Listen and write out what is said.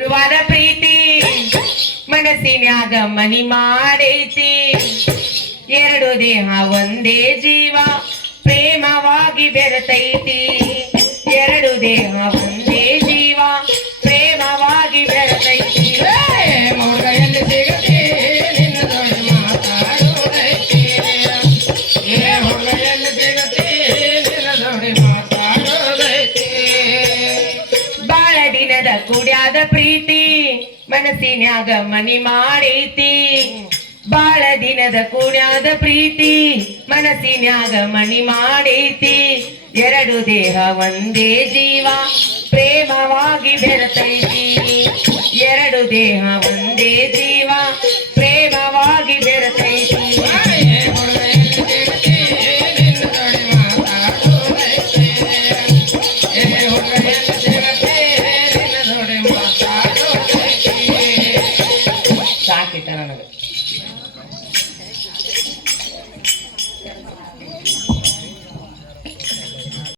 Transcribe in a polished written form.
ಗುರುವಾರ ಪ್ರೀತಿ ಮನಸ್ಸಿನ್ಯಾಗ ಮನಿ ಮಾಡೈತಿ ಎರಡು ದೇಹ ಒಂದೇ ಜೀವ ಪ್ರೇಮವಾಗಿ ಬೆರೆತೈತಿ ಎರಡು ದೇಹ ಒಂದೇ ಜೀವ ಪ್ರೇಮವಾಗಿ ಬೆರೆತೈತಿ ಮೊಗಯಲ್ಲಿ ಸಿಗತಿ ನಿನ್ನ ಜೋಡಿ ಮಾತಾಡೋದೈತಿ ಮೊಗಯಲ್ಲಿ ಸಿಗತಿ ನಿನ್ನ ಜೋಡಿ ಮಾತಾಡೋದೈತಿ ಬಾಳ ದಿನದ ಕುಡ್ಯಾದ ಪ್ರೀತಿ ಮನಸ್ಸಿನ್ಯಾಗ ಮನಿ ಮಾಡೈತಿ ಬಾಳ ದಿನದ ಕುಡ್ಯಾದ ಪ್ರೀತಿ ಮನಸ್ಸಿನ್ಯಾಗ ಮನಿ ಮಾಡೈತಿ ಎರಡು ದೇಹ ಒಂದೇ ಜೀವ ಪ್ರೇಮವಾಗಿ ಬೆರೆತೈತಿ ಎರಡು ದೇಹ ಒಂದೇ ಜೀವ ಪ್ರೇಮವಾಗಿ ಬೆರೆತೈತಿ ಮೊಗಯಲ್ಲಿ ಸಿಗತಿ ನಿನ್ನ ಜೋಡಿ ಮಾತಾಡೋದೈತಿ ಮೊಗಯಲ್ಲಿ ಸಿಗತಿ ನಿನ್ನ ಜೋಡಿ ಮಾತಾಡೋದೈತಿ ಸಾಕಿತ ನನಗೆ